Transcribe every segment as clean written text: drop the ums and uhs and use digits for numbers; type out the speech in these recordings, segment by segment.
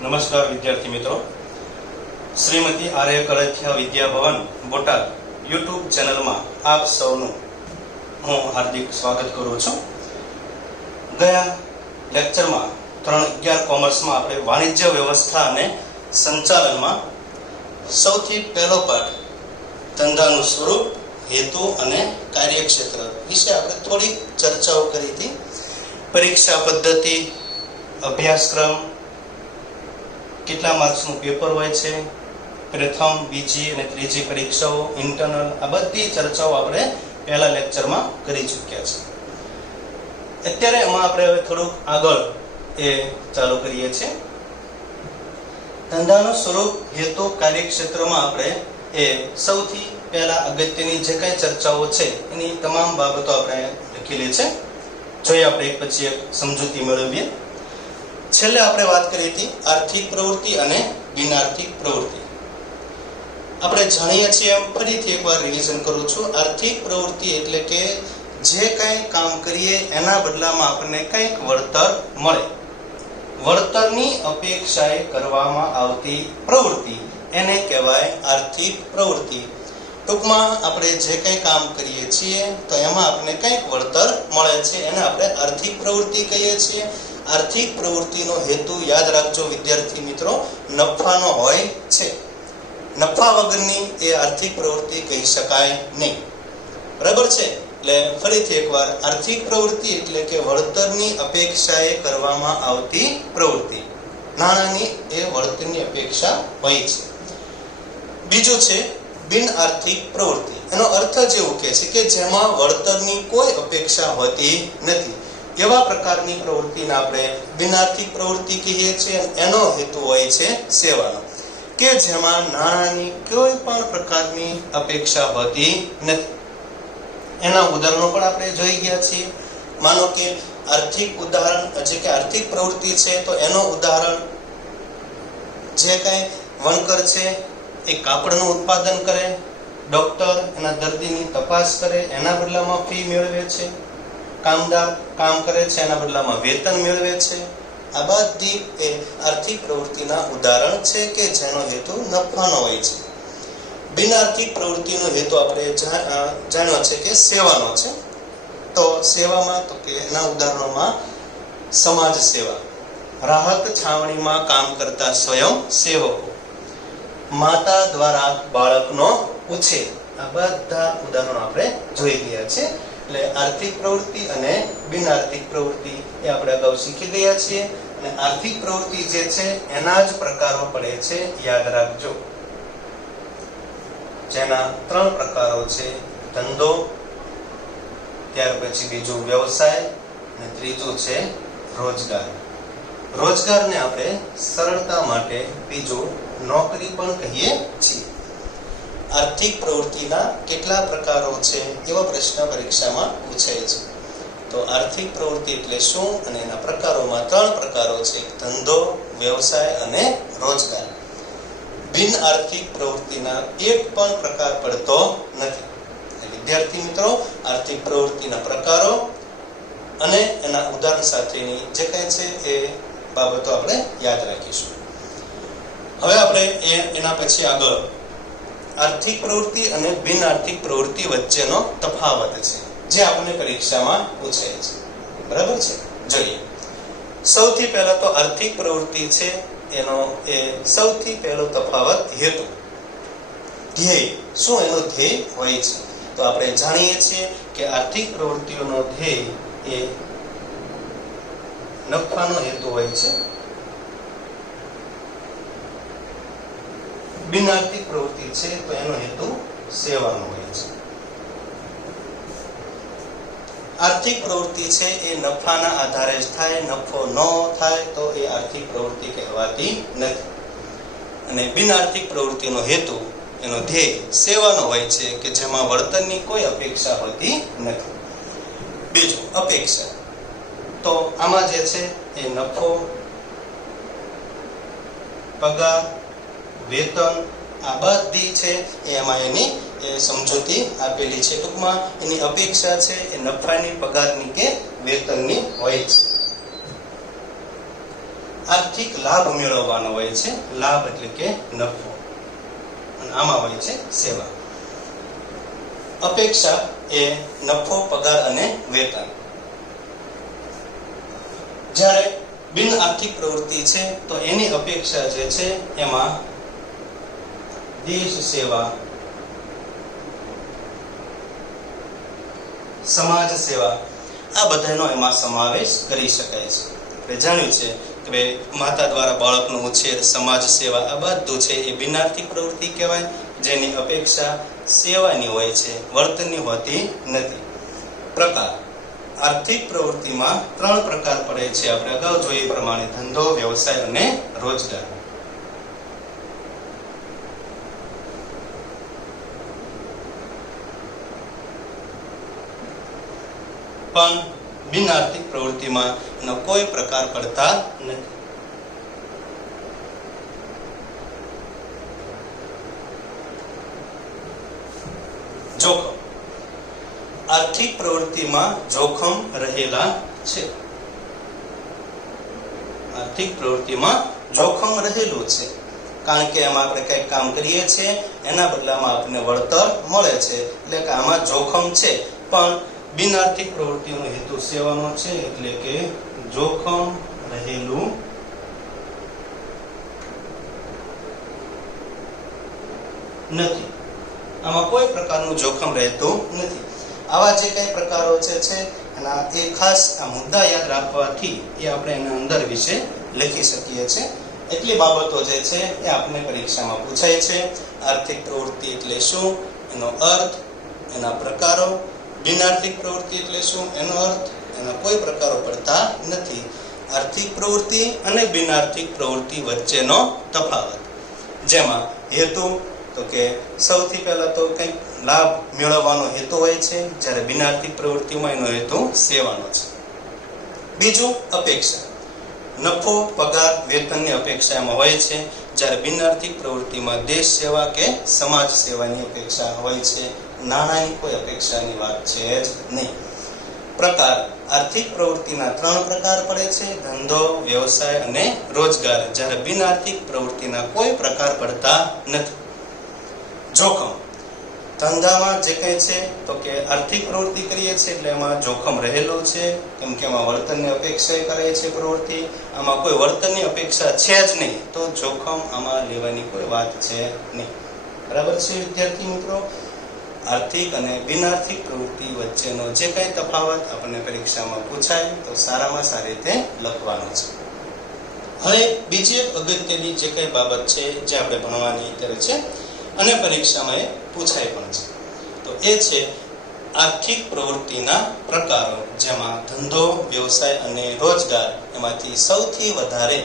નમસ્કાર વિદ્યાર્થી મિત્રો, શ્રીમતી આર્ય કળથિયા વિદ્યા ભવન બોટાદ યુટ્યુબ ચેનલમાં આપ સૌનું હું હાર્દિક સ્વાગત કરું છું. ગયા લેક્ચરમાં ધોરણ 11 કોમર્સમાં આપણે વાણિજ્ય વ્યવસ્થા અને સંચાલનમાં સૌથી પહેલો પાઠ ધંધાનું સ્વરૂપ, હેતુ અને કાર્યક્ષેત્ર વિશે આપણે થોડી ચર્ચાઓ કરી હતી. પરીક્ષા પદ્ધતિ, અભ્યાસક્રમ, કેટલા માર્ક્સનું પેપર હોય છે, પ્રથમ, બીજી અને ત્રીજી પરીક્ષાઓ, ઇન્ટરનલ, આ બધી ચર્ચાઓ આપણે પહેલા લેક્ચરમાં કરી ચૂક્યા છે. અત્યારે એમાં આપણે હવે થોડુંક આગળ એ ચાલુ કરીએ છીએ. ધંધાનું સ્વરૂપ, હેતુ, કાર્યક્ષેત્રમાં આપણે એ સૌથી પહેલા અગત્યની જે કઈ ચર્ચાઓ છે એની તમામ બાબતો આપણે લખેલી છે. જોઈએ આપણે એક પછી એક સમજૂતી મેળવીએ. છેલ્લે આપણે વાત કરી હતી આર્થિક પ્રવૃત્તિ અને બિનઆર્થિક પ્રવૃત્તિ. આપણે જાણીએ છીએ એમ ફરીથી એકવાર રિવિઝન કરું છું. આર્થિક પ્રવૃત્તિ એટલે કે જે કંઈ કામ કરીએ એના બદલામાં આપણને કંઈક વળતર મળે, વળતરની અપેક્ષાએ કરવામાં આવતી પ્રવૃત્તિ એને કહેવાય આર્થિક પ્રવૃત્તિ. ટૂંકમાં આપણે જે કંઈ કામ કરીએ છીએ તો એમાં આપણને કંઈક વળતર મળે છે, એને આપણે આર્થિક પ્રવૃત્તિ કહીએ છીએ. આર્થિક પ્રવૃત્તિનો હેતુ યાદ રાખજો વિદ્યાર્થી મિત્રો, નફાનો હોય છે. નફા વગરની એ આર્થિક પ્રવૃત્તિ કહી શકાય નહીં. બરાબર છે? એટલે ફરીથી એકવાર, આર્થિક પ્રવૃત્તિ એટલે કે વળતરની અપેક્ષાએ કરવામાં આવતી પ્રવૃત્તિ. નાણાંની એ વળતરની અપેક્ષા હોય છે. બીજું છે બિન આર્થિક પ્રવૃત્તિ. એનો અર્થ જ એવું કહે છે કે જેમાં વળતરની કોઈ અપેક્ષા હોતી નથી. એવા પ્રકારની પ્રવૃત્તિને આપણે બિનઆર્થિક પ્રવૃત્તિ કહીએ છીએ. એનો હેતુ હોય છે સેવાનો, કે જેમાં નાણાંની કોઈ પણ પ્રકારની અપેક્ષા હોતી નથી. એના ઉદાહરણો પણ આપણે જોઈ ગયા છીએ. માનો કે આર્થિક ઉદાહરણ, જે કે આર્થિક પ્રવૃત્તિ છે તો એનો ઉદાહરણ જે કઈ વણકર છે એ કાપડનું ઉત્પાદન કરે, ડોક્ટર એના દર્દીની તપાસ કરે, એના બદલામાં ફી મેળવે છે, કામદાર કામ કરે છે એના બદલામાં વેતન મેળવે છે. આ બધી એ આર્થિક પ્રવૃત્તિના ઉદાહરણ છે કે જેનો હેતુ નફાનો હોય છે. બિનઆર્થિક પ્રવૃત્તિનો હેતુ આપણે જાણ્યો છે કે સેવાનો છે. તો સેવામાં તો કે એના ઉદાહરણોમાં સમાજ સેવા, રાહત છાવણીમાં કામ કરતા સ્વયં સેવકો, માતા દ્વારા બાળકનો ઉછેર, આ બધા ઉદાહરણો આપણે જોઈ ગયા છે. એટલે આર્થિક પ્રવૃત્તિ અને બિનઆર્થિક પ્રવૃત્તિ એ આપણે અગાઉ શીખી ગયા છીએ. અને આર્થિક પ્રવૃત્તિ જે છે એના જ પ્રકારો પડે છે, યાદ રાખજો. જેના 3 પ્રકારો છે: ધંધો, ત્યાર પછી બીજું વ્યવસાય અને ત્રીજું છે રોજગાર. રોજગારને આપણે સરળતા માટે બીજું નોકરી પણ કહીએ છીએ. આર્થિક પ્રવૃત્તિના કેટલા પ્રકારો છે એવા પ્રશ્ન પરીક્ષામાં પૂછાય છે. તો આર્થિક પ્રવૃત્તિ એટલે શું અને એના પ્રકારોમાં 3 પ્રકારો છે: ધંધો, વ્યવસાય અને રોજગાર. બિન આર્થિક પ્રવૃત્તિના એક પણ પ્રકાર પડતો નથી. વિદ્યાર્થી મિત્રો, આર્થિક પ્રવૃત્તિના પ્રકારો અને એના ઉદાહરણ સાથેની જે કંઈ છે એ બાબતો આપણે યાદ રાખીશું. હવે આપણે એના પછી આગળ આર્થિક પ્રવૃત્તિ અને બિન આર્થિક પ્રવૃત્તિ વચ્ચેનો તફાવત છે, જે આપણને પરીક્ષામાં પૂછાય છે. બરાબર છે? જોઈએ. સૌથી પહેલા તો આર્થિક પ્રવૃત્તિ છે એનો એ સૌથી પહેલો તફાવત હેતુ, ધ્યેય. શું એનો ધ્યેય હોય છે? તો આપણે જાણીએ છીએ કે આર્થિક પ્રવૃત્તિઓનો ધ્યેય એ નફાનો હેતુ હોય છે. બિનઆર્થિક પ્રવૃત્તિ છે તો એનો હેતુ સેવાનો હોય છે. આર્થિક પ્રવૃત્તિ છે એ નફાના આધારે જ થાય. નફો ન થાય તો એ આર્થિક પ્રવૃત્તિ કહેવાતી નથી. અને બિનઆર્થિક પ્રવૃત્તિનો હેતુ, એનો ધ્યેય સેવાનો હોય છે કે જેમાં વળતરની કોઈ અપેક્ષા હોતી નથી. બીજું અપેક્ષા. તો આમાં જે છે એ નફો, પગાર, વેતન, આ બધી છે એમાં એની સમજૂતી આપેલી છે. ટૂંકમાં એની અપેક્ષા છે એ નફાની, પગારની કે વેતનની હોય છે. આર્થિક લાભ મેળવવાનો હોય છે. લાભ એટલે કે નફો, અને આમાં હોય છે સેવા. અપેક્ષા એ નફો, પગાર અને વેતન. જ્યારે બિન આર્થિક પ્રવૃત્તિ છે તો એની અપેક્ષા જે છે એમાં દેશ સેવા, સમાજ સેવા, આ બધાનો એમાં સમાવેશ કરી શકાય છે. આપણે જાણ્યું છે કે માતા દ્વારા બાળકનો ઉછેર, સમાજ સેવા, આ બધું છે એ બિન આર્થિક પ્રવૃત્તિ કહેવાય, જેની અપેક્ષા સેવાની હોય છે, વર્તનની હોતી નથી. પ્રકાર: આર્થિક પ્રવૃત્તિમાં 3 પ્રકાર પડે છે. આપણે અગાઉ જોઈએ પ્રમાણે ધંધો, વ્યવસાય અને રોજગાર. પણ બિન આર્થિક પ્રવૃત્તિમાં એનો કોઈ પ્રકાર પડતા નથી. જોખમ: આર્થિક પ્રવૃત્તિમાં જોખમ રહેલા છે. આર્થિક પ્રવૃત્તિમાં જોખમ રહેલું છે, કારણ કે એમાં આપણે કંઈક કામ કરીએ છીએ, એના બદલામાં આપણને વળતર મળે છે, એટલે કે આમાં જોખમ છે. પણ બિન આર્થિક પ્રવૃત્તિનો હેતુ સેવાનો છે, એટલે કે જોખમ રહેલું નથી. આમાં કોઈ પ્રકારનું જોખમ રહેતું નથી. આવા જે કઈ પ્રકારો છે એના એ ખાસ આ મુદ્દા યાદ રાખવાથી એ આપણે એના અંદર વિશે લખી શકીએ છીએ. એટલી બાબતો જે છે એ આપણને પરીક્ષામાં પૂછાય છે. આર્થિક પ્રવૃત્તિ એટલે શું, એનો અર્થ, એના પ્રકારો. બિન આર્થિક પ્રવૃત્તિ એટલે શું, એનો અર્થ, એના કોઈ પ્રકારો પડતા નથી. આર્થિક પ્રવૃત્તિ અને બિન આર્થિક પ્રવૃત્તિ વચ્ચેનો તફાવત, જેમાં હેતુ તો કે સૌથી પહેલા તો કંઈક લાભ મેળવવાનો હેતુ હોય છે, જ્યારે બિન આર્થિક પ્રવૃત્તિમાં એનો હેતુ સેવાનો છે. બીજું અપેક્ષા, નફો, પગાર, વેતનની અપેક્ષા એમાં હોય છે, જ્યારે બિન આર્થિક પ્રવૃત્તિમાં દેશ સેવા કે સમાજ સેવાની અપેક્ષા હોય છે. નાણાંની કોઈ અપેક્ષાની વાત છે જ નહીં. પ્રકાર: આર્થિક પ્રવૃત્તિના 3 પ્રકાર પડે છે: ધંધો, વ્યવસાય અને રોજગાર, જ્યારે બિન આર્થિક પ્રવૃત્તિના કોઈ પ્રકાર પડતા નથી. જોખમ: ધંધામાં જે કંઈ છે તો કે આર્થિક પ્રવૃત્તિ કરીએ છીએ એટલે એમાં જોખમ રહેલું છે, કેમ કે એમાં વર્તનની અપેક્ષા કરે છે પ્રવૃત્તિ. આમાં કોઈ વર્તનની અપેક્ષા છે જ નહીં, તો જોખમ આમાં લેવાની કોઈ વાત છે નહીં. બરાબર છે વિદ્યાર્થી મિત્રો? આર્થિક અને બિન આર્થિક પ્રવૃત્તિ વચ્ચેનો જે કંઈ તફાવત આપણને પરીક્ષામાં પૂછાય તો સારામાં સારી રીતે લખવાનો છે. હવે બીજી એક અગત્યની જે કંઈ બાબત છે જે આપણે ભણવાની અત્યારે છે અને પરીક્ષામાં એ પૂછાય પણ છે, તો એ છે આર્થિક પ્રવૃત્તિના પ્રકારો, જેમાં ધંધો, વ્યવસાય અને રોજગાર, એમાંથી સૌથી વધારે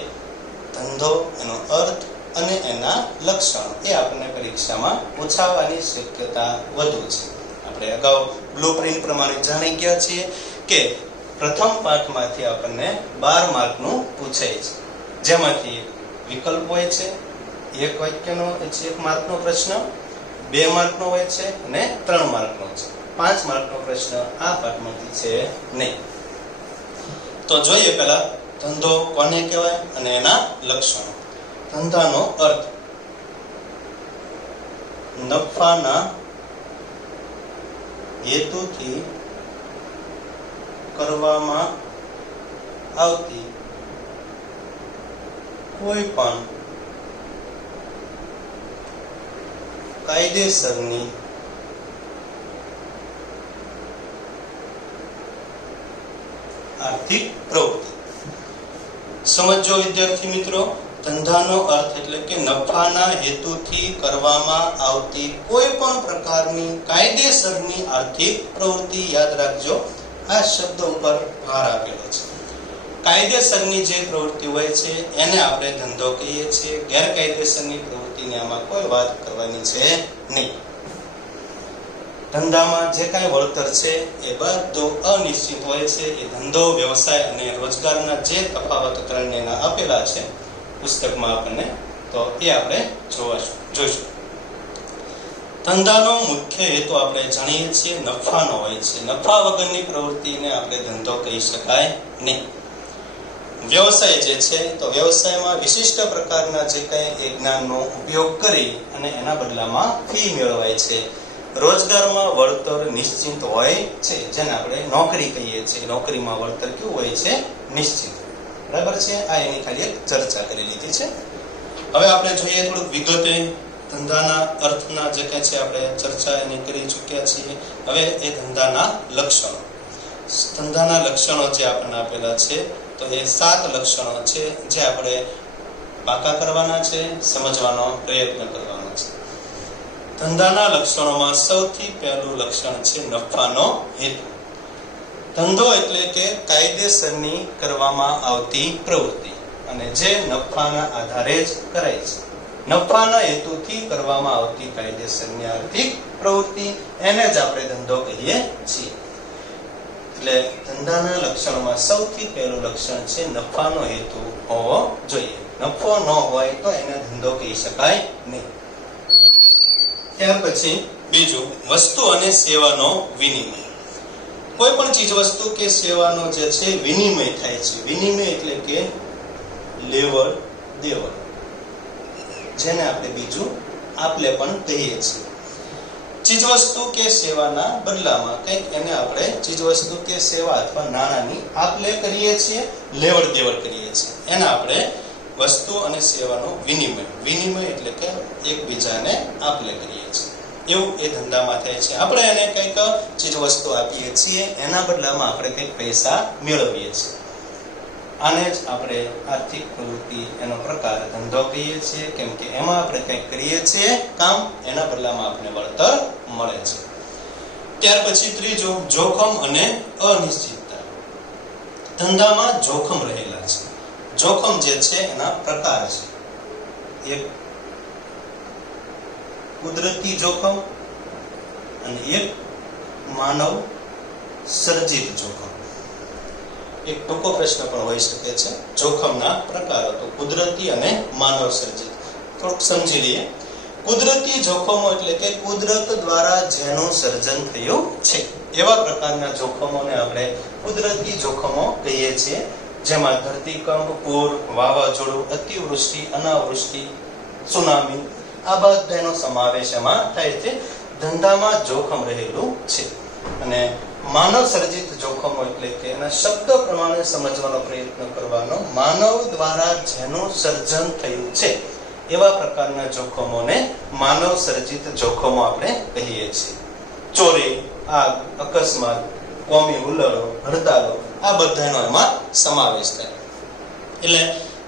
ધંધો, એનો અર્થ અને એના લક્ષણો એ આપણને પરીક્ષામાં પૂછાવાની શક્યતા વધુ છે. આપણે અગાઉ બ્લુપ્રિન્ટ પ્રમાણે જાણી ગયા છીએ કે પ્રથમ પાઠમાંથી આપણને 12 માર્કનું પૂછાય છે, જેમાંથી વિકલ્પ હોય છે, 1 વાક્યનો 1 માર્કનો પ્રશ્ન, 2 માર્કનો હોય છે અને 3 માર્કનો છે. 5 માર્કનો પ્રશ્ન આ પાઠમાંથી છે નહીં. તો જોઈએ પહેલા ધંધો કોને કહેવાય અને એના લક્ષણો. ધંધાનો અર્થ: નફાના હેતુથી કરવામાં આવતી કોઈ પણ કાયદેસરની આર્થિક પ્રવૃત્તિ. સમજો વિદ્યાર્થી મિત્રો, ધંધાનો અર્થ એટલે કે નફાના હેતુથી કરવામાં આવતી કોઈ પણ પ્રકારની કાયદેસરની આર્થિક પ્રવૃત્તિ. યાદ રાખજો, આ શબ્દ ઉપર ભાર આપેલો છે. કાયદેસરની જે પ્રવૃત્તિ હોય છે એને આપણે ધંધો કહીએ છીએ. ગેરકાયદેસરની પ્રવૃત્તિની આમાં કોઈ વાત કરવાની છે નહીં. ધંધામાં જે કાંઈ વળતર છે એ બધું અનિશ્ચિત હોય છે. એ ધંધો, વ્યવસાય અને રોજગારના જે તફાવત ત્રણેયના આપેલા છે પુસ્તકમાં આપણને, તો એ આપણે જોઈશું. ધંધાનો મુખ્ય હેતુ આપણે જાણીએ છીએ નફાનો હોય છે. નફા વગરની પ્રવૃત્તિને આપણે ધંધો કહી શકાય નહીં. વ્યવસાય જે છે તો વ્યવસાયમાં વિશિષ્ટ પ્રકારના જે કંઈ એ જ્ઞાનનો ઉપયોગ કરી અને એના બદલામાં ફી મેળવાય છે. રોજગારમાં વળતર નિશ્ચિત હોય છે, જેને આપણે નોકરી કહીએ છીએ. નોકરીમાં વળતર કેવું હોય છે? નિશ્ચિત. બરાબર છે. આ એની ખાલી એક ચર્ચા કરી લીધી છે. હવે આપણે જોઈએ થોડુંક વિગતે ધંધાના અર્થના જે કંઈ છે આપણે ચર્ચા એની કરી ચૂક્યા છીએ. હવે એ ધંધાના લક્ષણો. ધંધાના લક્ષણો જે આપણને આપેલા છે તો એ 7 લક્ષણો છે જે આપણે પાકા કરવાના છે, સમજવાનો પ્રયત્ન કરવાનો છે. ધંધાના લક્ષણોમાં સૌથી પહેલું લક્ષણ છે નફાનો હેતુ. ધંધો એટલે કે કાયદેસરની કરવામાં આવતી પ્રવૃત્તિ અને જે નફાના આધારે જ કરાય છે. નફાના હેતુથી કરવામાં આવતી કાયદેસરની આર્થિક પ્રવૃત્તિ એને જ આપણે ધંધો કહીએ છીએ. એટલે ધંધાના લક્ષણમાં સૌથી પહેલું લક્ષણ છે નફાનો હેતુ હોવો જોઈએ. નફો ન હોય તો એને ધંધો કહી શકાય નહીં. ત્યાર પછી બીજું, વસ્તુ અને સેવાનો વિનિમય. કોઈ પણ ચીજ વસ્તુ કે સેવાનો જે છે વિનિમય થાય છે. વિનિમય એટલે કે લેવડ દેવડ, જેને આપણે બીજું આપલે પણ કહીએ છીએ. ચીજવસ્તુ કે સેવાના બદલામાં કંઈક એને આપણે ચીજવસ્તુ કે સેવા અથવા નાણાંની આપલે કરીએ છીએ, લેવડ દેવડ કરીએ છીએ. એને આપણે વસ્તુ અને સેવાનો વિનિમય. વિનિમય એટલે કે એકબીજાને આપલે કરીએ છીએ. એવું એ ધંધામાં થાય છે. આપણે એને કંઈક ચીજવસ્તુ આપીએ છીએ, એના બદલામાં આપણે કંઈક પૈસા મેળવીએ છીએ. આને જ આપણે આર્થિક પ્રવૃત્તિ એનો પ્રકાર ધંધો કહીએ છીએ, કેમ કે એમાં આપણે કંઈક કરીએ છીએ કામ, એના બદલામાં આપણે વળતર મળે છે. ત્યાર પછી ત્રીજું, જોખમ અને અનિશ્ચિતતા. ધંધામાં જોખમ રહેલા છે. જોખમ જે છે એના પ્રકાર છે. એક કુદરતી જોખમ અને એક માનવ સર્જિત જોખમ. એક ટૂંકો પ્રશ્ન પણ હોઈ શકે છે. જોખમના પ્રકારો તો કુદરતી અને માનવ સર્જિત. થોડુંક સમજી લઈએ. કુદરતી જોખમો એટલે કે કુદરત દ્વારા જેનું સર્જન થયું છે એવા પ્રકારના જોખમોને આપણે કુદરતી જોખમો કહીએ છીએ. જેમાં ધરતીકંપ, પૂર, વાવાઝોડું, અતિવૃષ્ટિ, અનાવૃષ્ટિ, સુનામી, આ બધાનો સમાવેશ એમાં થાય છે. ધંધામાં જોખમ રહેલું છે. અને માનવ સર્જિત જોખમો એટલે કે એના શબ્દ પ્રમાણે સમજવાનો પ્રયત્ન કરવાનો. માનવ દ્વારા જેનું સર્જન થયું છે એવા પ્રકારના જોખમોને માનવ સર્જિત જોખમો આપણે કહીએ છીએ. ચોરી, આગ, અકસ્માત, કોમી હુલ્લડો, હડતાલો, આ બધાનો એમાં સમાવેશ થાય. એટલે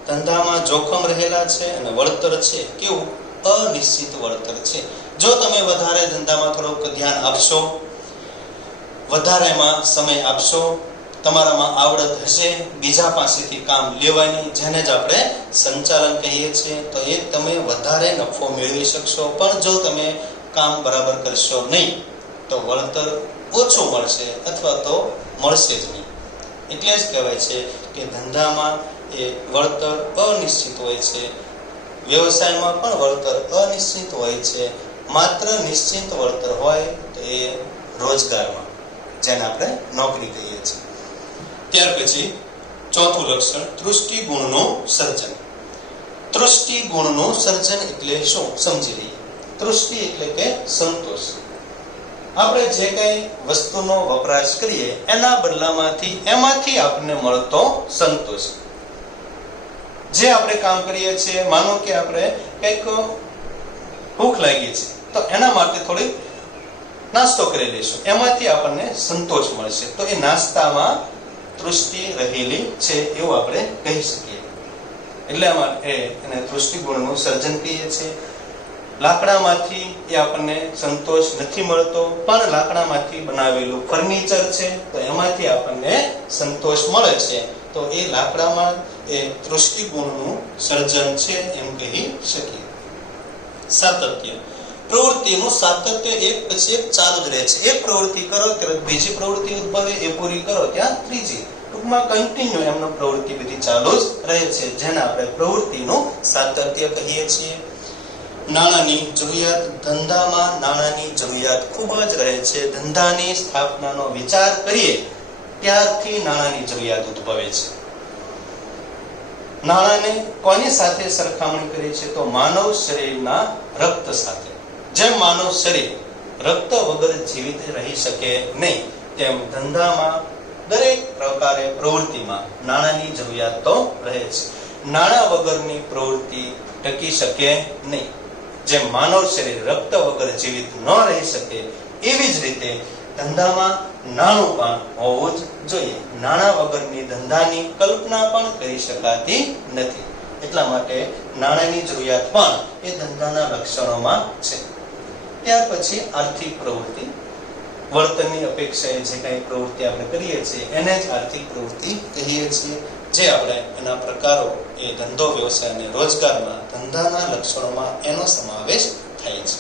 ધંધામાં જોખમ રહેલા છે અને વળતર છે કેવું? અનિશ્ચિત વળતર છે. જો તમે વધારે ધંધામાં થોડુંક ધ્યાન આપશો, વધારેમાં સમય આપશો, તમારામાં આવડત હશે, બીજા પાસેથી કામ લેવાની, જેને જ આપણે સંચાલન કહીએ છીએ, તો એ તમે વધારે નફો મેળવી શકશો. પણ જો તમે કામ બરાબર કરશો નહીં તો વળતર ઓછું મળશે અથવા તો મળશે જ નહીં. એટલે જ કહેવાય છે કે ધંધામાં એ વળતર અનિશ્ચિત હોય છે. વ્યવસાયમાં પણ વળતર અનિશ્ચિત હોય છે. માત્ર નિશ્ચિત વળતર હોય તો એ રોજગારમાં, જેને આપણે નોકરી કહીએ છીએ. ત્યાર પછી ચોથું લક્ષણ, તૃષ્ટિ ગુણનું સર્જન. તૃષ્ટિ ગુણનું સર્જન એટલે શું? સમજી લઈએ. તૃષ્ટિ એટલે કે સંતોષ. આપણે જે કઈ વસ્તુનો વપરાશ કરીએ એના બદલામાંથી એમાંથી આપણને મળતો સંતોષ. જે આપણે કામ કરીએ છીએ, માનો કે આપણે કંઈક ભૂખ લાગી છે તો એના માટે થોડી નાસ્તો કરી લઈશું, એમાંથી આપણને સંતોષ મળશે. તો એ નાસ્તામાં તૃષ્ટિ રહેલી છે એવું આપણે કહી શકીએ. એટલે એને તૃષ્ટિ ગુણનું સર્જન કહીએ છીએ. લાકડામાંથી એ આપણને સંતોષ નથી મળતો, પણ લાકડામાંથી બનાવેલું ફર્નિચર છે તો એમાંથી આપણને સંતોષ મળે છે. તો એ લાકડામાં એ તૃષ્ટિ ગુણનું સર્જન છે એમ કહી શકીએ. સાતત્ય. પ્રવૃત્તિનું સાતત્ય એક પછી એક ચાલુ જ રહે છે. એક પ્રવૃત્તિ કરો ત્યારે બીજી પ્રવૃત્તિ ઉદ્ભવે, એ પૂરી કરો ત્યાં ત્રીજી. ટૂંકમાં કન્ટિન્યુ એમનો પ્રવૃત્તિ બધી ચાલુ જ રહે છે, જેને આપણે પ્રવૃત્તિનું સાતત્ય કહીએ છીએ. નાણાંની જરૂરિયાત. ધંધામાં નાણાંની જરૂરિયાત ખૂબ જ રહે છે. ધંધાની સ્થાપનાનો વિચાર કરીએ ત્યારથી નાણાંની જરૂરિયાત ઉદ્ભવે છે. નાણાને કોની સાથે સરખામણી કરી છે? તો માનવ શરીરના રક્ત સાથે. જેમ માનવ શરીર રક્ત વગર જીવિત રહી શકે નહીં, તેમ ધંધામાં દરેક પ્રકારે પ્રવૃત્તિમાં નાણાંની જરૂરિયાત તો રહે છે. નાણાં વગરની પ્રવૃત્તિ ટકી શકે નહીં. જેમ માનવ શરીર રક્ત વગર જીવિત ન રહી શકે, એવી જ રીતે ધંધામાં નાણું પણ હોવું જ જોઈએ. નાણાં વગરની ધંધાની કલ્પના પણ કરી શકાતી નથી. એટલા માટે નાણાંની જરૂરિયાત પણ એ ધંધાના લક્ષણોમાં છે. ત્યાર પછી આર્થિક પ્રવૃત્તિ. વર્તનની અપેક્ષાએ જે કંઈ પ્રવૃત્તિ આપણે કરીએ છીએ એને જ આર્થિક પ્રવૃત્તિ કહીએ છીએ. જે આપણે એના પ્રકારો એ ધંધો, વ્યવસાય અને રોજગારમાં ધંધાના લક્ષણોમાં એનો સમાવેશ થાય છે.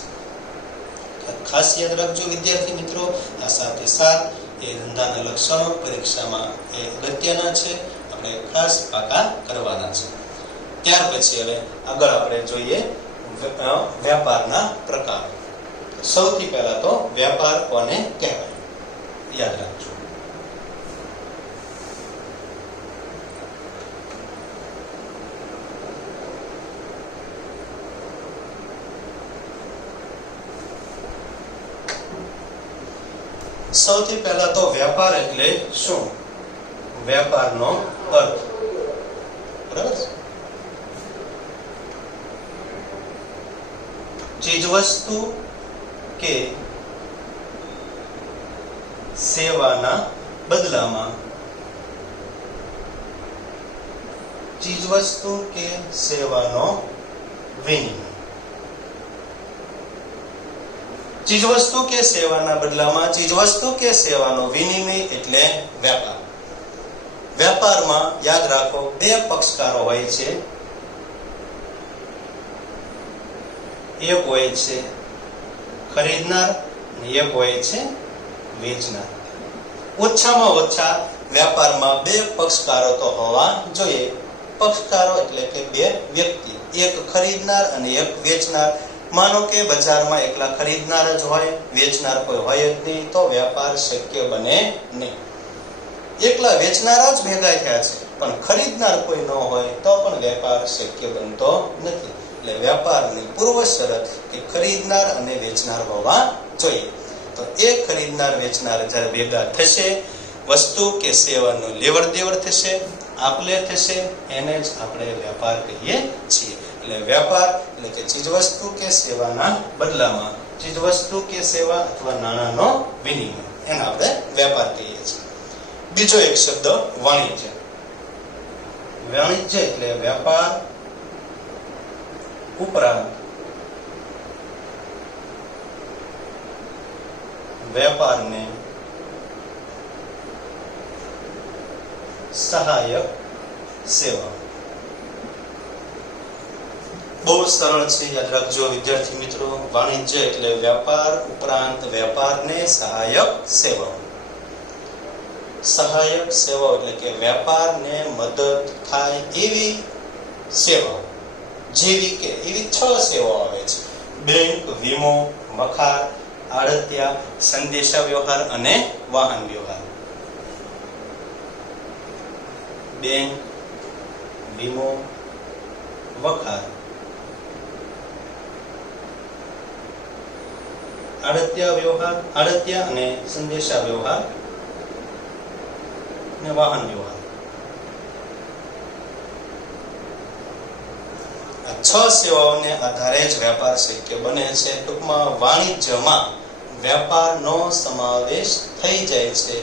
ખાસ યાદ રાખજો વિદ્યાર્થી મિત્રો, આ સાથે સાથ એ ધંધાના લક્ષણો પરીક્ષામાં એ અગત્યના છે, આપણે ખાસ પાકા કરવાના છે. ત્યાર પછી હવે આગળ આપણે જોઈએ વ્યાપારના પ્રકારો. સૌથી પહેલા તો વ્યાપાર કોને કહેવાય? યાદ રાખજો. સૌથી પહેલા તો વ્યાપાર એટલે શું? વ્યાપારનો અર્થ, બરાબર? ચીજવસ્તુ કે સેવાના બદલામાં, ચીજવસ્તુ કે સેવાનો વિનિમય. ચીજવસ્તુ કે સેવાના બદલામાં ચીજવસ્તુ કે સેવાનો વિનિમય એટલે વ્યાપાર. વ્યાપારમાં યાદ રાખો બે પક્ષકારો હોય છે. એક હોય છે ખરીદનાર અને એક હોય છે વેચનાર. ઓછામાં ઓછા વ્યાપારમાં બે પક્ષકારો તો હોવા જોઈએ. પક્ષકારો એટલે કે બે વ્યક્તિ, એક ખરીદનાર અને એક વેચનાર. માનો કે બજારમાં એકલા ખરીદનાર જ હોય, વેચનાર કોઈ હોય જ નહીં, તો વ્યાપાર શક્ય બને નહીં. એકલા વેચનારા જ ભેગા થયા છે પણ ખરીદનાર કોઈ ન હોય તો પણ વેપાર શક્ય બનતો નથી. એટલે વ્યાપારની પૂર્વ શરત કે ખરીદનાર અને વેચનાર હોવા જોઈએ. તો એ ખરીદનાર વેચનાર જ્યારે ભેગા થશે, વસ્તુ કે સેવાનો લેવડ દેવડ થશે, આપલે થશે, એને જ આપણે વ્યાપાર કહીએ છીએ. એટલે વ્યાપાર એટલે કે ચીજવસ્તુ કે સેવાના બદલામાં ચીજવસ્તુ કે સેવા અથવા નાણાંનો વિનિમય, એને આપણે વ્યાપાર કહીએ છીએ. બીજો એક શબ્દ વાણિજ્ય. વાણિજ્ય એટલે વ્યાપાર ઉપરાંત વ્યાપારને સહાયક સેવા. બહુ સરળ છે, યાદ રાખજો વિદ્યાર્થી મિત્રો. વાણિજ્ય એટલે વ્યાપાર ઉપરાંત વ્યાપારને સહાયક સેવાઓ. સહાયક સેવાઓ એટલે કે વ્યાપારને મદદ થાય એવી સેવાઓ. જેવી કે એવી 6 સેવાઓ આવે છે: બેંક, વીમો, વખાર, આડતિયા, સંદેશા વ્યવહાર અને વાહન વ્યવહાર. બેંક, વીમો, વખાર, આડતિયા અને સંદેશા વ્યવહાર અને વાહન વ્યવહાર. આ 6 સેવાઓને આધારે જ વ્યાપાર શક્ય બને છે. ટૂંકમાં વાણિજ્યમાં વ્યાપારનો સમાવેશ થઈ જાય છે.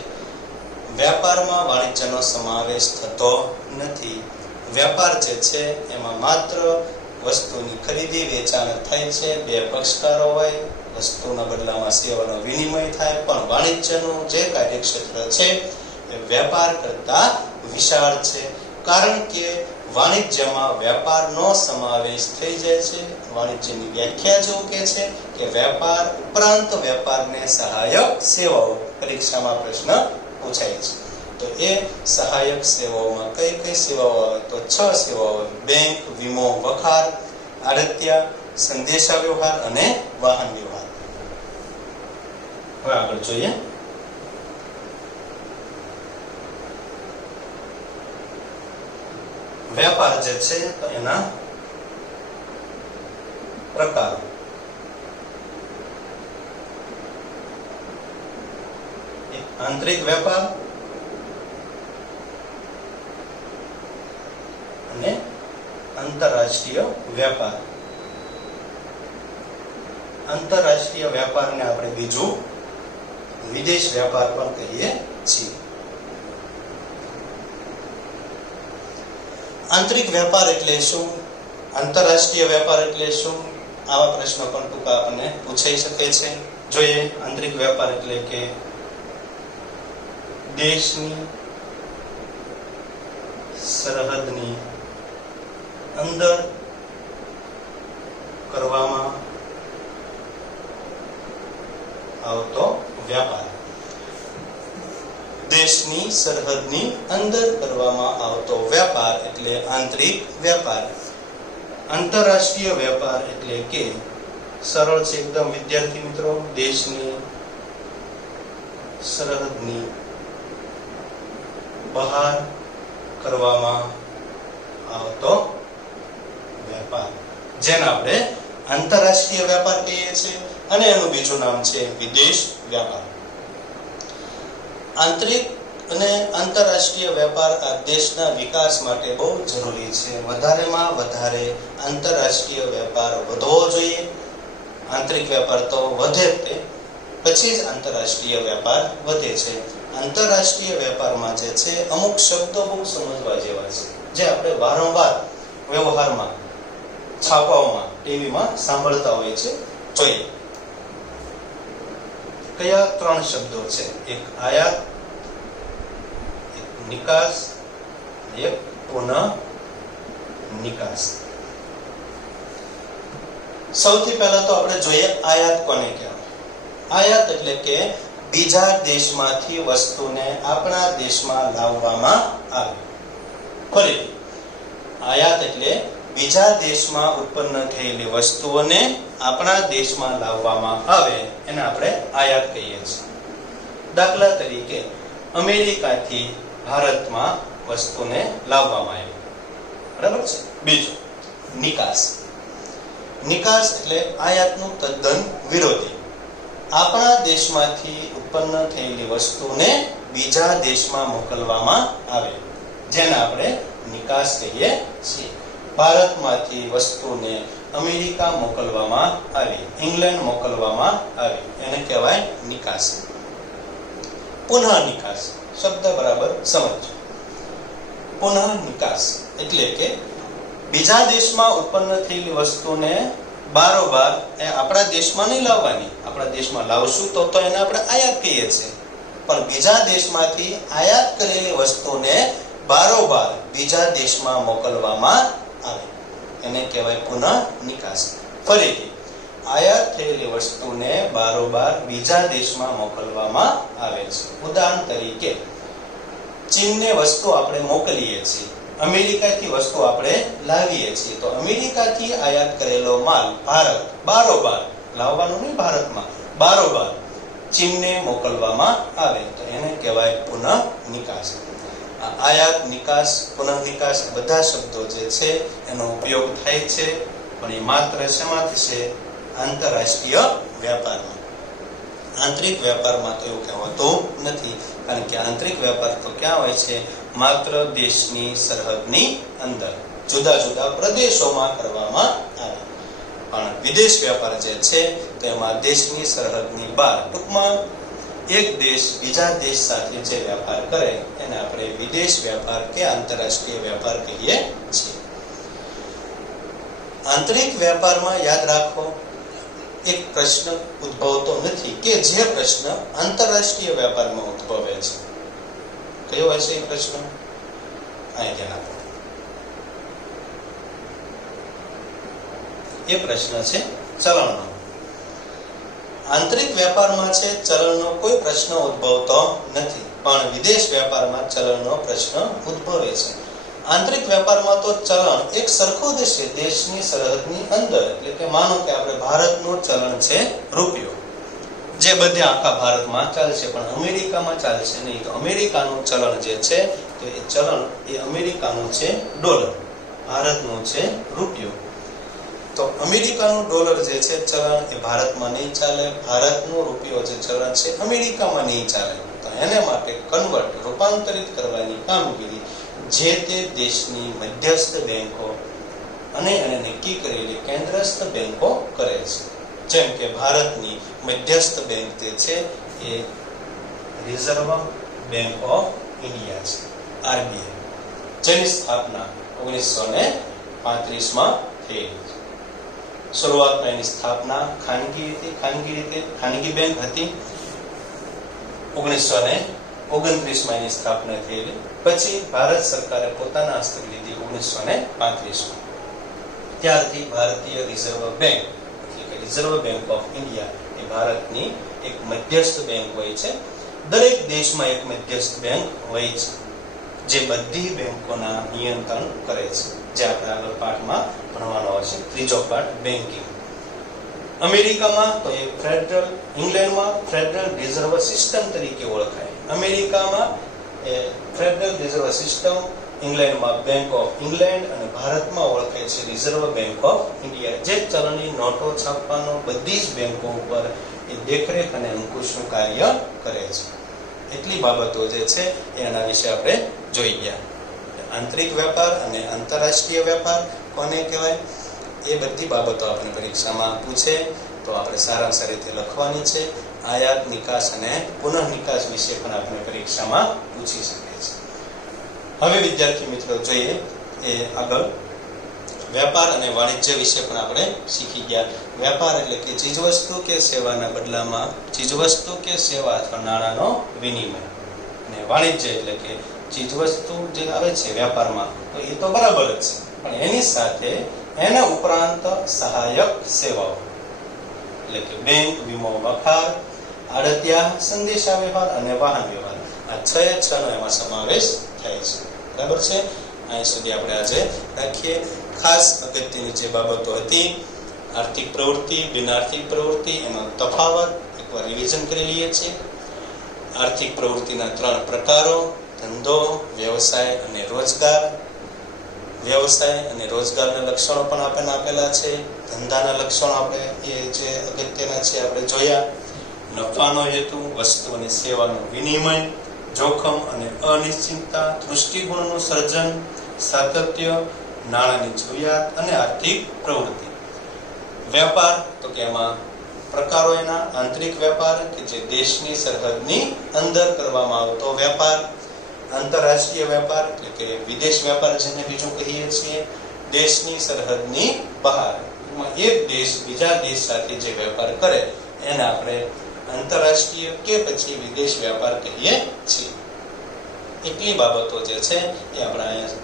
વ્યાપારમાં વાણિજ્યનો સમાવેશ થતો નથી. વ્યાપાર જે છે એમાં માત્ર વસ્તુની ખરીદી વેચાણ થાય છે, બે પક્ષકારો હોય, વસ્તુના બદલામાં સેવાનો વિનિમય થાય. પણ વાણિજ્યનું જે કાર્યક્ષેત્ર છે એ વ્યાપાર કરતા વિશાળ છે. કારણ કે વાણિજ્યમાં વ્યાપારનો સમાવેશ થઈ જાય છે. વાણિજ્યની વ્યાખ્યા જેવું કે છે કે વ્યાપાર ઉપરાંત વ્યાપારને સહાયક સેવાઓ. પરીક્ષામાં પ્રશ્ન પૂછાય છે. તો એ સહાયક સેવાઓમાં કઈ કઈ સેવાઓ આવે? તો 6 સેવાઓ: બેંક, વીમો, વખાર, આડતિયા, સંદેશા વ્યવહાર અને વાહન વ્યવહાર. હવે આગળ જોઈએ. વેપાર જે છે તો એના પ્રકાર. આંતરિક વેપાર અને આંતરરાષ્ટ્રીય વેપાર. આંતરરાષ્ટ્રીય વેપારને આપણે બીજું વિદેશ વેપાર પણ કહીએ છીએ. આંતરિક વેપાર એટલે શું, આંતરરાષ્ટ્રીય વેપાર એટલે શું, આવા પ્રશ્નો પણ ટૂંકા આપણને પૂછાઈ શકે છે. જોઈએ, આંતરિક વેપાર એટલે કે દેશની સરહદની અંદર કરવામાં આવતો વેપાર. દેશની સરહદની અંદર કરવામાં આવતો વેપાર એટલે આંતરિક વેપાર. આંતરરાષ્ટ્રીય વેપાર એટલે કે સરળ છે એકદમ વિદ્યાર્થી મિત્રો, દેશની સરહદની બહાર કરવામાં આવતો વેપાર, જેને આપણે આંતરરાષ્ટ્રીય વેપાર કહીએ છીએ અને એનું બીજું નામ છે વિદેશ વેપાર. આંતરિક અને આંતરરાષ્ટ્રીય વેપાર આ દેશના વિકાસ માટે બહુ જરૂરી છે. વધારેમાં વધારે આંતરરાષ્ટ્રીય વેપાર વધવો જોઈએ. આંતરિક વેપાર તો વધે તે પછી જ આંતરરાષ્ટ્રીય વેપાર વધે છે. આંતરરાષ્ટ્રીય વેપારમાં જે છે અમુક શબ્દો બહુ સમજવા જેવા છે, જે આપણે વારંવાર વ્યવહારમાં, છાપાઓમાં, ટીવીમાં સાંભળતા હોય છે. જોઈએ કયા ત્રણ શબ્દો છે. એક આયાત, એક નિકાસ, એક પુનઃ નિકાસ. સૌથી પહેલા તો આપણે જોઈએ આયાત કોને કહેવાય. આયાત એટલે કે બીજા દેશમાંથી વસ્તુને આપણા દેશમાં લાવવામાં આવે. ફરી, આયાત એટલે બીજા દેશમાં ઉત્પન્ન થયેલી વસ્તુઓને આપણા દેશમાં લાવવામાં આવે એને આપણે આયાત કહીએ છીએ. દાખલા તરીકે અમેરિકાથી ભારતમાં વસ્તુને લાવવામાં આવી, બરાબર છે. બીજું નિકાસ. નિકાસ એટલે આયાતનું તદ્દન વિરોધી. આપણા દેશમાંથી ઉત્પન્ન થયેલી વસ્તુને બીજા દેશમાં મોકલવામાં આવે, જેને આપણે નિકાસ કહીએ છીએ. ભારતમાંથી વસ્તુને અમેરિકા મોકલવામાં આવી, ઇંગ્લેન્ડ મોકલવામાં આવી, એને કહેવાય નિકાસ. પુનઃ નિકાસ શબ્દ બરાબર સમજો. પુનઃ નિકાસ એટલે કે બીજા દેશમાં ઉત્પન્ન થયેલી વસ્તુને બારોબાર એ આપણા દેશમાં નહીં લાવવાની. આપણા દેશમાં લાવશું તો એને આપણે આયાત કહીએ છીએ, પણ બીજા દેશમાંથી આયાત કરેલી વસ્તુને બારોબાર બીજા દેશમાં મોકલવામાં આવે, એને કહેવાય પુનઃ નિકાસ. ફરીથી, આયાત થયેલી વસ્તુને બારોબાર બીજા દેશમાં મોકલવામાં આવે છે. ઉદાહરણ તરીકે ચીનને વસ્તુ આપણે મોકલીએ છીએ, અમેરિકાથી વસ્તુ આપણે લાવીએ છીએ, તો અમેરિકાથી આયાત કરેલો માલ ભારત બારોબાર લાવવાનું નહીં, ભારતમાં બારોબાર ચીનને મોકલવામાં આવે તો એને કહેવાય પુનઃ નિકાસ. આયાત, નિકાસ, પુનઃ નિકાસ બધા શબ્દો જે છે એનો ઉપયોગ થાય છે, પણ એ માત્ર શેમાંથી છે? આંતરરાષ્ટ્રીય વેપારમાં. આંતરિક વેપારમાં તો એવું કહેવાતું નથી, કારણ કે આંતરિક વેપાર તો ક્યાં હોય છે? માત્ર દેશની સરહદની અંદર જુદા જુદા પ્રદેશોમાં કરવામાં આવે. પણ વિદેશ વેપાર જે છે તો એમાં દેશની સરહદની બહાર, ટૂંકમાં એક દેશ બીજા દેશ સાથે જે વેપાર કરે એને આપણે વિદેશ વેપાર કે આંતરરાષ્ટ્રીય વેપાર કહીએ છીએ. આંતરિક વેપારમાં યાદ રાખો, એક પ્રશ્ન ઉદ્ભવતો નથી કે જે પ્રશ્ન આંતરરાષ્ટ્રીય વેપારમાં ઉદ્ભવે છે. કયો હશે એ પ્રશ્ન? અહીં ધ્યાન આપો. એ પ્રશ્ન છે ચલણનો. આંતરિક વેપારમાં છે ચલણનો કોઈ પ્રશ્ન ઉદ્ભવતો નથી, પણ વિદેશ વેપારમાં ચલણનો પ્રશ્ન ઉદ્ભવે છે. આંતરિક વેપારમાં તો ચલણ એક સરખું જ છે દેશની સરહદની અંદર. એટલે કે માનો કે આપણે ભારતનું ચલણ છે રૂપિયો, જે બધે આખા ભારતમાં ચાલશે, પણ અમેરિકામાં ચાલશે નહીં. તો અમેરિકાનું ચલણ જે છે તો એ ચલણ એ અમેરિકાનું છે ડોલર. ભારતનો છે રૂપિયો. તો અમેરિકાનું ડોલર જે છે ચલણ એ ભારતમાં નહીં ચાલે, ભારતનો રૂપિયો જે ચલણ છે અમેરિકામાં નહીં ચાલે. તો એને માટે રૂપાંતરિત કરવાની કામગીરી જે તે દેશની મધ્યસ્થ બેંકો અને એને નક્કી કરેલી કેન્દ્રસ્થ બેંકો કરે છે. જેમ કે ભારતની મધ્યસ્થ બેંક જે છે એ રિઝર્વ બેંક ઓફ ઇન્ડિયા છે, RBI, જેની સ્થાપના 1935 માં થઈ. શરૂઆતમાં એની સ્થાપના ખાનગી બેંક હતી. 1929 માં એની સ્થાપના થયેલી. પછી ભારત સરકારે પોતાના હસ્તક લીધી 1935 માં. ત્યારથી ભારતીય રિઝર્વ બેંક એટલે કે રિઝર્વ બેંક ઓફ ઇન્ડિયા એ ભારતની એક મધ્યસ્થ બેંક હોય છે. દરેક દેશમાં એક મધ્યસ્થ બેંક હોય છે જે બધી બેંકોના નિયંત્રણ કરે છે, જે આપણે આગળ પાઠમાં ભણવાનો હશે. ત્રીજો પાઠ બેન્કિંગ. અમેરિકામાં તો એ ઇંગ્લેન્ડમાં ફેડરલ રિઝર્વ સિસ્ટમ તરીકે ઓળખાય. અમેરિકામાં એ ફેડરલ રિઝર્વ સિસ્ટમ, ઇંગ્લેન્ડમાં બેંક ઓફ ઇંગ્લેન્ડ અને ભારતમાં ઓળખાય છે રિઝર્વ બેંક ઓફ ઇન્ડિયા, જે ચલણી નોટો છાપવાનો બધી જ બેંકો ઉપર એ દેખરેખ અને અંકુશનું કાર્ય કરે છે. એટલી બાબતો જે છે એના વિશે આપણે જોઈ ગયા. આંતરિક વેપાર અને આંતરરાષ્ટ્રીય વેપાર કોને કહેવાય એ બધી બાબતો આપણે પરીક્ષામાં પૂછે તો આપણે સારામાં રીતે લખવાની છે. આયાત નિકાસ અને પુનઃ નિકાસ વિશે પણ આપણે પરીક્ષામાં પૂછી શકે છે. હવે વિદ્યાર્થી મિત્રો જોઈએ એ આગળ વેપાર અને વાણિજ્ય વિશે પણ આપણે શીખી ગયા. વેપાર એટલે કે ચીજવસ્તુ કે સેવાના બદલામાં ચીજવસ્તુ કે સેવા અથવા નાણાંનો વિનિમય. અને વાણિજ્ય એટલે કે ચીજવસ્તુ જે આવે છે વેપારમાં તો એ તો બરાબર જ છે, પણ એની સાથે એના ઉપરાંત સહાયક સેવાઓ એટલે કે બેંક, વીમો, વખાર, આડતિયા, સંદેશા વ્યવહાર અને વાહન વ્યવહાર, આ 6 નો એમાં સમાવેશ થાય છે. બરાબર છે. અહીં સુધી આપણે આજે રાખીએ. ખાસ અગત્યની જે બાબતો હતી આર્થિક પ્રવૃત્તિ, બિનઆર્થિક પ્રવૃત્તિ, એમાં તફાવત એકવાર રિવિઝન કરી લઈએ છીએ. આર્થિક પ્રવૃત્તિના 3 પ્રકારો: ધંધો, વ્યવસાય અને રોજગાર. વ્યવસાય અને રોજગારના લક્ષણો પણ આપણને આપેલા છે. ધંધાના લક્ષણો આપણે એ જે અગત્યના છે આપણે જોયા. નફાનો હેતુ, વસ્તુ અને સેવાનું વિનિમય, જોખમ અને અનિશ્ચિતતા, દૃષ્ટિગુણનું સર્જન, સાતત્ય, નાણાંની જરૂરિયાત અને આર્થિક પ્રવૃત્તિ. વેપાર તો કે એમાં પ્રકારો એના: આંતરિક વેપાર કે જે દેશની સરહદની અંદર કરવામાં આવતો વેપાર, આંતરરાષ્ટ્રીય વેપાર એટલે કે વિદેશ વેપાર જેને બીજું કહીએ છીએ, દેશની સરહદની બહાર એક દેશ બીજા દેશ સાથે જે વેપાર કરે એને આપણે આંતરરાષ્ટ્રીય કે પછી વિદેશ વેપાર કહીએ છીએ. એટલી બાબતો જે છે એ આપણે અહીંયા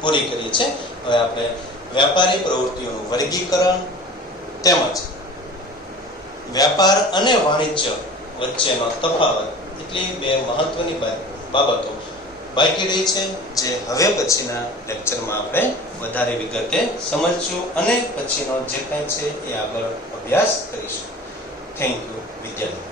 પૂરી કરી છે. હવે આપણે વેપારી પ્રવૃત્તિઓનું વર્ગીકરણ તેમજ વેપાર અને વાણિજ્ય વચ્ચેનો તફાવત એટલી 2 મહત્વની બાબતો બાકી રહી છે, જે હવે પછીના લેક્ચરમાં આપણે વધારે વિગતે સમજશું અને પછીનો જે કંઈ છે એ આગળ અભ્યાસ કરીશું. થેન્ક યુ વિદ્યાર્થી.